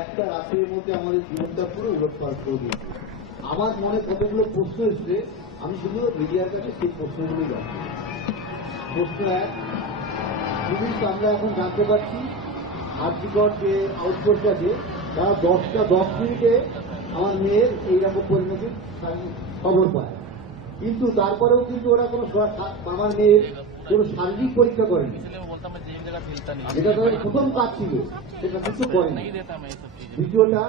একটা রাতের মধ্যে আমাদের জীবনটা পুরো উলটপালট করে দিয়েছে। আমার মনে কতগুলো প্রশ্ন এসছে, আমি শুধু মিডিয়ার কাছে সেই প্রশ্নগুলোই জানছি। প্রশ্ন এক, পুলিশ আমরা এখন জানতে পারছি আর্থিকর যে আউটপোস্ট আছে তারা 10 মিনিটে আমার মেয়ের এইরকম পরিণতির খবর পায়, কিন্তু তারপরেও কিন্তু ওরা কোনো আমার মেয়ের কোনো শারীরিক পরীক্ষা করেনি, যেটা তাদের প্রথম কাজ ছিল সেটা কিছু করেনি। দ্বিতীয়টা,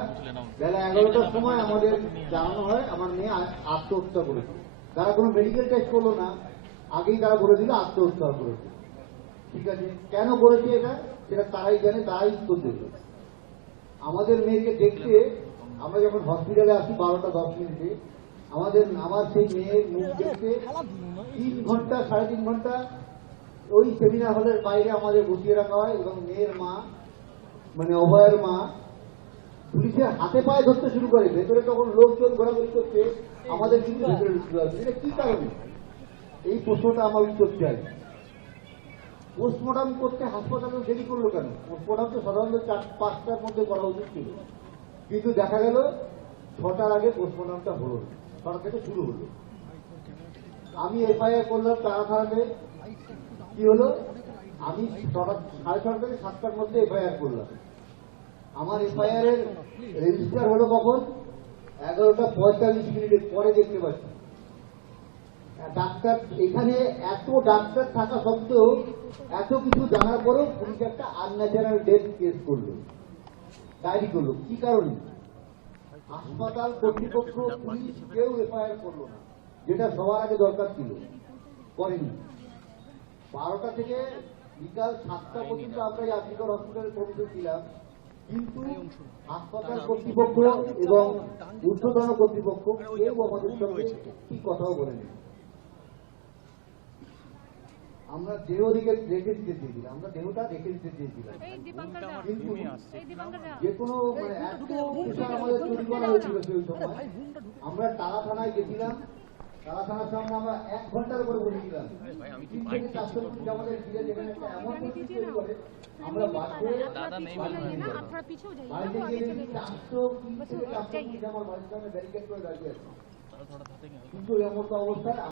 বেলা 11টার সময় আমাদের জানানো হয় আমার মেয়ে আত্মহত্যা করেছে। তারা কোনো মেডিকেল টেস্ট করলো না, আগেই তারা বলে দিল আত্মহত্যা করেছে। ঠিক আছে, কেন করেছে এটা সেটা তারাই জানে, তারাই উত্তর দেবে। আমাদের মেয়েকে দেখতে আমরা যখন হসপিটালে আসি 12টা 10 মিনিটে, আমার সেই মেয়ের মুখ দেখতে 3 ঘন্টা 3.5 ঘন্টা ওই সেমিনার হলের বাইরে আমাদের বসিয়ে রাখা হয়, এবং মেয়ের মা মানে অভয়ের মা পুলিশের হাতে পায়ে ধরতে শুরু করে। ভেতরে তখন লোকজন ঘোরাঘুরি করছে, আমাদের কিন্তু ভেতরে ঢুকতে হবে। এটা কি কারণে? এই প্রশ্নটা আমার উত্তর চাই। পোস্টমর্টম করতে হাসপাতালে দেরি করলো কেন? পোস্টমর্টম তো সাধারণত 4-5টার মধ্যে করা উচিত ছিল, কিন্তু দেখা গেল 6টার আগে পোস্টমর্টমটা হলো, 6টা থেকে শুরু হলো। আমি এফআইআর করলাম তারা থানাতে। কি হলো, আমি 6:30 থেকে 7টার মধ্যে এফআইআর করলাম। আমার এফআইআর এর রেজিস্টার হলো কখন? 11টা 45 পরে দেখতে পাচ্ছি। ডাক্তার এখানে এত ডাক্তার থাকা সত্ত্বেও, এত কিছু জানার পরেও পুলিশ একটা আনন্যাচারাল ডেথ কেস করলো, ডায়েরি করলো। কি কারণে? হাসপাতাল কর্তৃপক্ষ, পুলিশ কেউ এফআইআর করলো না, যেটা সবার আগে দরকার ছিল, করেনি। 12টা থেকে বিকাল 7টা পর্যন্ত আমরা আর্থিকর হসপিটালে পৌঁছেছিলাম, কিন্তু হাসপাতাল কর্তৃপক্ষ এবং ঊর্ধ্বতন কর্তৃপক্ষ কেউ আমাদের সঙ্গে কি কথাও বলেনি। আমরা দেহ রেখে দিতে চেয়েছিলাম, আমরা দেহটা রেখে দিতে চেয়েছিলাম, কিন্তু যে কোনো মানে এত প্রেশার আমাদের তৈরি করা হয়েছিল সেই সময়। আমরা টালা থানায় গেছিলাম, টালা থানার সামনে আমরা 1 ঘন্টার উপরে বসেছিলাম। 3 থেকে 400 পুলিশ আমাদের ঘিরে, যেখানে একটা এমন পরিস্থিতি তৈরি করে আমরা বাধ্য হয়ে বাড়িতে গিয়ে 400 থেকে 400 পুলিশ আমার বাড়ির সামনে ব্যারিকেড করে দাঁড়িয়ে আছে। কিন্তু এমন অবস্থায়